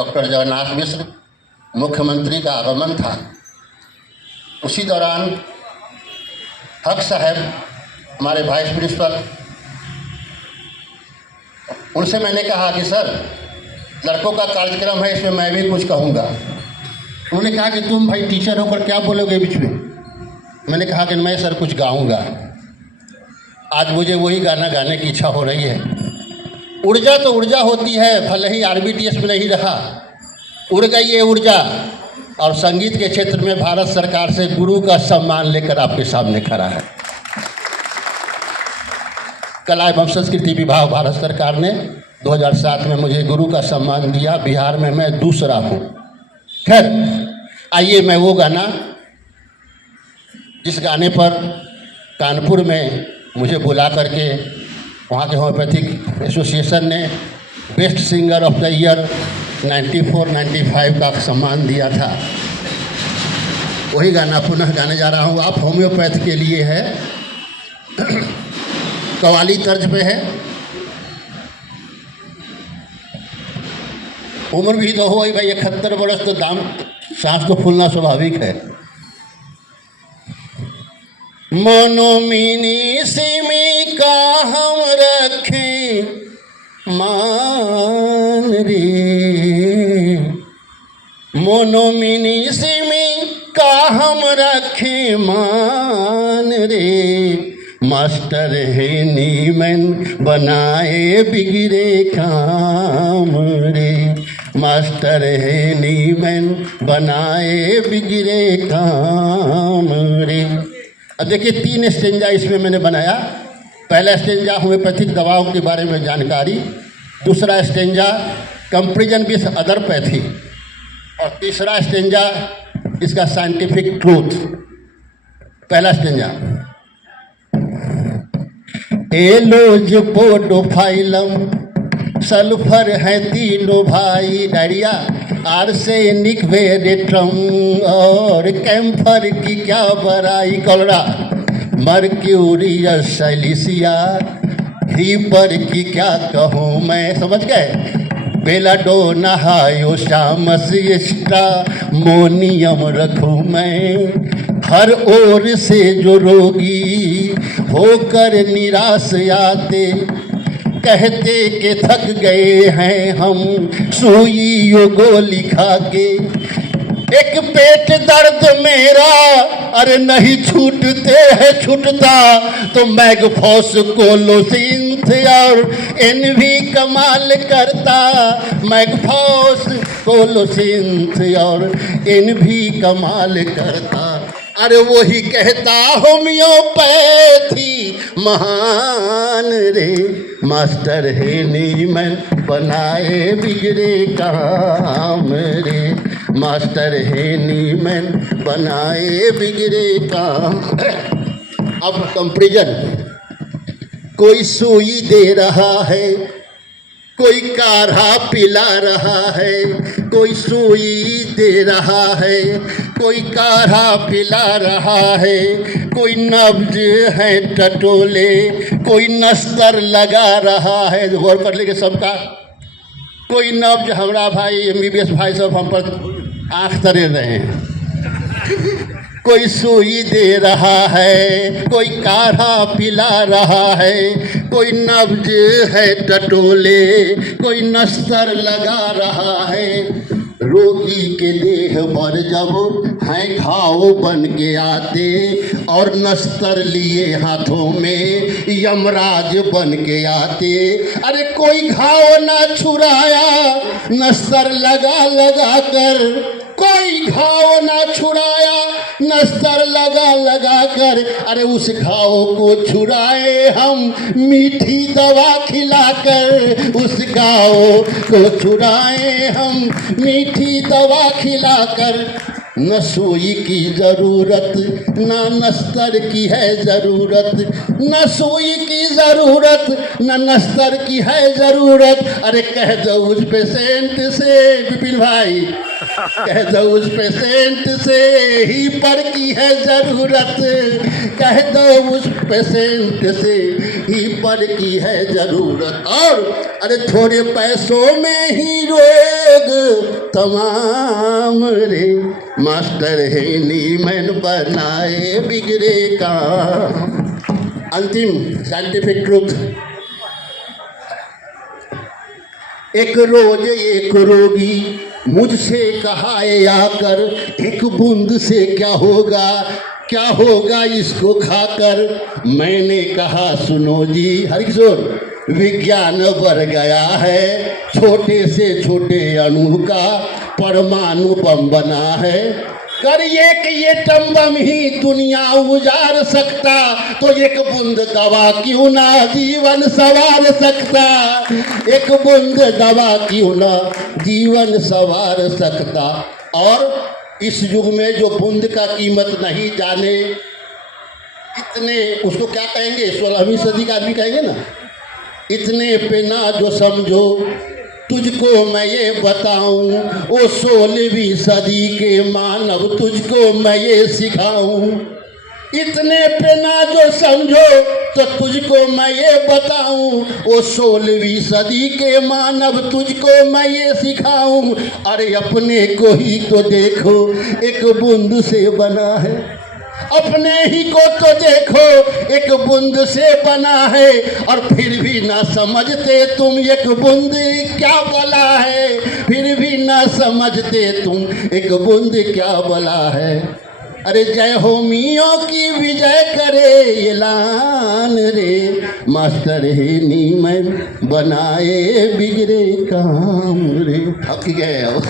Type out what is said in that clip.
Doctor Jagannath Mishra मुख्यमंत्री का आगमन था। उसी दौरान हक साहब हमारे वाइस प्रिंसिपल, उनसे मैंने कहा कि सर लड़कों का कार्यक्रम है, इसमें मैं भी कुछ कहूँगा। उन्होंने कहा कि तुम भाई टीचर होकर क्या बोलोगे बीच में। मैंने कहा कि मैं सर कुछ गाऊँगा। आज मुझे वही गाना गाने की इच्छा हो रही है। ऊर्जा तो ऊर्जा होती है, भले ही RBTS में नहीं रहा, उड़ गई ये ऊर्जा, और संगीत के क्षेत्र में भारत सरकार से गुरु का सम्मान लेकर आपके सामने खड़ा है। कला एवं संस्कृति विभाग भारत सरकार ने 2007 में मुझे गुरु का सम्मान दिया। बिहार में मैं दूसरा हूँ। खैर, आइए मैं वो गाना, जिस गाने पर कानपुर में मुझे बुला करके वहाँ के होम्योपैथिक एसोसिएशन ने best singer of the year 94-95 का सम्मान दिया था, वही गाना पुनः गाने जा रहा हूँ। आप होम्योपैथ के लिए है, कव्वाली तर्ज पे है। उम्र भी तो हो भाई 71 वर्ष, तो दाम सांस तो फूलना स्वाभाविक है। मोनोमिनी सिमी का हम रखें मान रे, मोनोमिनी सिमी का हम रखें मान रे, मास्टर है नीमन बनाए बिगड़े काम रे, मास्टर है नीमन बनाए बिगड़े काम रे। अब देखिए 3 स्टेंजा इसमें मैंने बनाया। पहला स्टेंजा होम्योपैथिक दवाओं के बारे में जानकारी, दूसरा stanza comparison with other pathy, और तीसरा स्टेंजा इसका साइंटिफिक ट्रूथ। पहला स्टेंजा, एलोज पोडोफाइलम सल्फर है तीनों भाई, डायरिया आर्सेनिक वेरेट्रम और कैम्फर की क्या बड़ाई, कॉलरा मर्क्यूरियस साइलिसिया, हीपर की क्या कहूँ मैं, समझ गए, बेलाडोना हायोशामस एक्स्ट्रा मोनियम रखूँ मैं। हर ओर से जो रोगी होकर निराश आते, कहते कि थक गए हैं हम सुई गोली खा के, एक पेट दर्द मेरा अरे नहीं छूटते है, छूटता तो मैगफॉस कोलोसिंथ और एनवी कमाल करता, मैगफॉस कोलोसिंथ और एनवी कमाल करता। अरे वही कहता होम्योपैथी महान रे, मास्टर है नीमन बनाए बिगड़े काम रे, मास्टर है नीमन बनाए बिगड़े काम। अब कंपैरिजन, कोई सुई दे रहा है, कोई काढ़ा पिला रहा है, कोई सुई दे रहा है, कोई काढ़ा पिला रहा है, कोई नब्ज है टटोले, कोई नस्तर लगा रहा है। गौर कर लेंगे सबका, कोई नब्ज, हमारा भाई MBBS भाई सब हम पर आँख तरे रहे हैं, कोई सुई दे रहा है, कोई काढ़ा पिला रहा है, कोई नब्ज है टटोले, कोई नस्तर लगा रहा है। रोगी के देह पर जब हैं घाव बन के आते, और नस्तर लिए हाथों में यमराज बन के आते, अरे कोई घाव ना छुड़ाया नस्तर लगा लगा कर, कोई घाव ना छुड़ाया नस्तर लगा लगा कर, अरे उस घाव को छुड़ाए हम मीठी दवा खिलाकर, उस घाव को छुड़ाए हम मीठी दवा खिलाकर। न सुई की ज़रूरत न नस्तर की है ज़रूरत, न सुई की ज़रूरत न नस्तर की है ज़रूरत। अरे कह दो उस पेशेंट से विपिन भाई, कह दो उस पेशेंट से ही पर की है ज़रूरत, कह दो उस पेशेंट से ही पर की है ज़रूरत। और अरे थोड़े पैसों में ही रोग तमाम रे, मास्टर है नीमन बनाए बिगड़े काम। अंतिम साइंटिफिक ट्रूथ, एक रोज एक रोगी मुझसे कहा आकर, एक बूंद से क्या होगा इसको खाकर। मैंने कहा सुनो जी, हरि किशोर, विज्ञान बढ़ गया है, छोटे से छोटे अणु का परमाणु बम बना है। करिए कि ये टम्बम ही दुनिया उजाड़ सकता, तो एक बूंद दवा क्यों ना जीवन संवार सकता। एक बूंद दवा क्यों ना जीवन संवार सकता। और इस युग में जो बूंद का कीमत नहीं जाने, इतने उसको क्या कहेंगे, 16वीं सदी का आदमी कहेंगे ना, इतने पे ना जो समझो तुझको मैं ये बताऊं, ओ 16वीं सदी के मानव तुझको मैं ये सिखाऊं। इतने पे ना जो समझो तो तुझको मैं ये बताऊं, ओ 16वीं सदी के मानव तुझको मैं ये सिखाऊं। अरे अपने को ही तो देखो, एक बूंद से बना है, अपने ही को तो देखो, एक बूंद से बना है। और फिर भी ना समझते तुम एक बूंद क्या बला है, फिर भी ना समझते तुम एक बूंद क्या बला है। अरे जय हो मियों की विजय करे ऐलान रे, मास्टर है नीमन बनाए बिगड़े काम रे। थक गए अब।